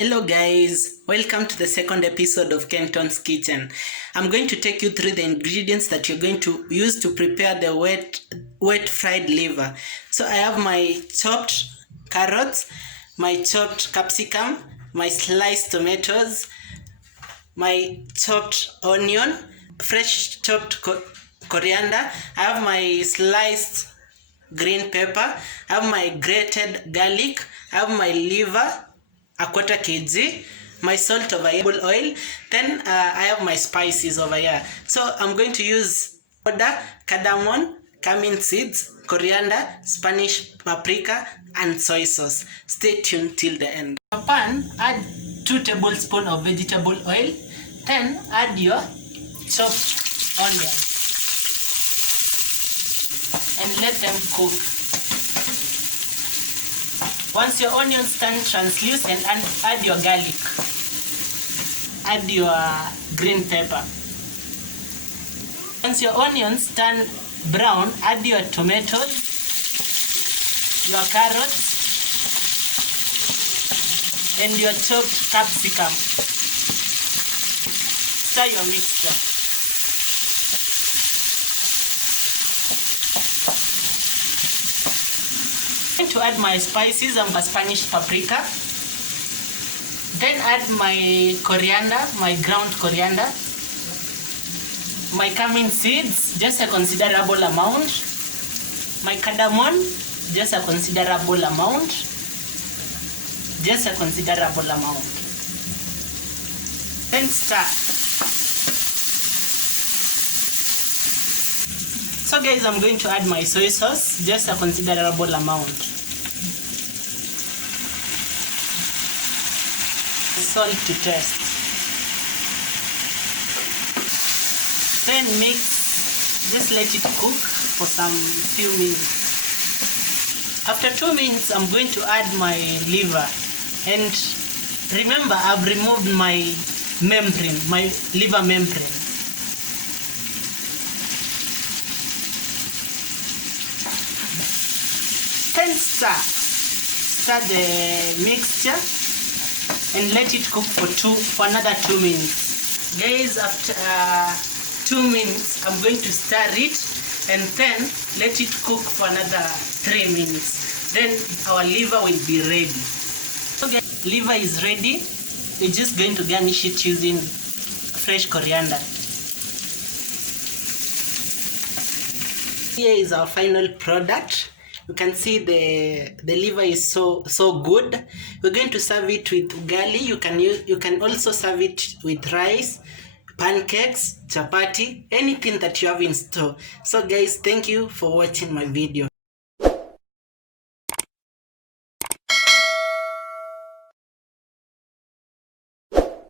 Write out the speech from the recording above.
Hello guys, welcome to the second episode of Kenton's Kitchen. I'm going to take you through the ingredients that you're going to use to prepare the wet fried liver. So I have my chopped carrots, my chopped capsicum, my sliced tomatoes, my chopped onion, fresh chopped coriander. I have my sliced green pepper, I have my grated garlic, I have my liver, a quarter kg, my salt over here, oil, then I have my spices over here. So I'm going to use powder, cardamon, cumin seeds, coriander, Spanish paprika, and soy sauce. Stay tuned till the end. In a pan, add 2 tablespoons of vegetable oil, then add your chopped onion and let them cook. Once your onions turn translucent, add your garlic. Add your green pepper. Once your onions turn brown, add your tomatoes, your carrots, and your chopped capsicum. Stir your mixture. To add my spices, I'm a Spanish paprika. Then add my coriander, my ground coriander, my cumin seeds, just a considerable amount, my cardamom, just a considerable amount, Then stir. So guys, I'm going to add my soy sauce, just a considerable amount. Salt to taste. Then mix, just let it cook for some few minutes. After 2 minutes, I'm going to add my liver. And remember, I've removed my membrane, my liver membrane. Then stir the mixture and let it cook for another 2 minutes. Guys, after 2 minutes, I'm going to stir it and then let it cook for another 3 minutes. Then our liver will be ready. Okay, liver is ready. We're just going to garnish it using fresh coriander. Here is our final product. You can see the liver is so good. We're going to serve it with ugali. You can also serve it with rice, pancakes, chapati, anything that you have in store. So guys, thank you for watching my video.